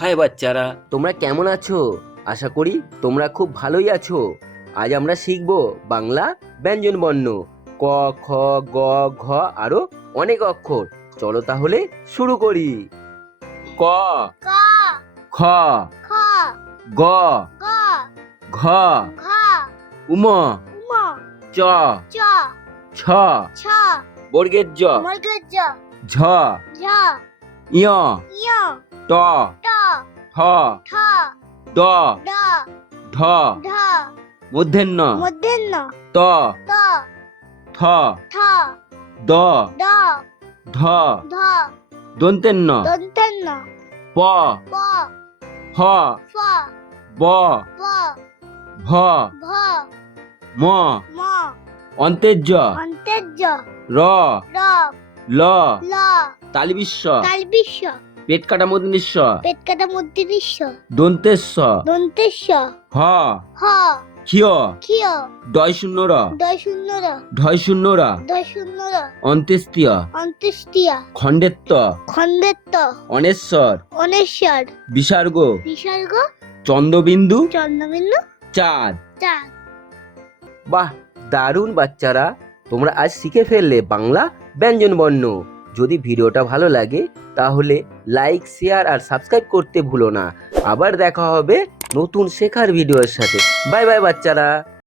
High বাচ্চারা, তোমরা কেমন আছো? আশা করি তোমরা খুব ভালোই আছো। আজ আমরা শিখব বাংলা ব্যঞ্জন বর্ণ ক, খ, গ, ঘ আরো অনেক অক্ষর। চলো তাহলে শুরু করি। ক, ক খ, খ গ, গ ঘ, ঘ উম, উম চ, চ ছ, ছ বর্গের জ, মর্গের জ ঝ, ঝ ইয়, ইয় ট, ট ঠ, ঠ ড, ড ঢ, ঢ মূর্ধন্য মূর্ধন্য ত, ত থ, থ দ, ড ধ, ধ দন্তেন্ন দন্তেন্ন প, প ফ, ফ ব, ব ভ, ভ ম, ম অন্তেজ্য অন্তেজ্য র, র ল, ল তালিবিস্ব তালবিস্য পেট কাটা মূর্ধন্য পেট কাটা মূর্ধন্য দন্তেস্ব দন্তেস্য হ, হ ক্ষিয় ক্ষিয় ডয় শূন্য র, দয় শূন্য র ঢয় শূন্য রা, দয় শূন্য র অন্ত্যেস্তীয় অন্ত্যেষ্টিয়া খণ্ডেত্ব খন্ডেত্ব অনেশ্বর অনেশ্বর বিসর্গ বিসর্গ চন্দ্রবিন্দু চন্দ্রবিন্দু চাঁদ। চাঁদ। বাহ, দারুণ বাচ্চারা, তোমরা আজ শিখে ফেললে বাংলা ব্যঞ্জন বর্ণ। যদি ভিডিওটা ভালো লাগে তাহলে লাইক, শেয়ার আর সাবস্ক্রাইব করতে ভুলো না। আবার দেখা হবে নতুন শেখার ভিডিওর সাথে। বাই বাই বাচ্চারা।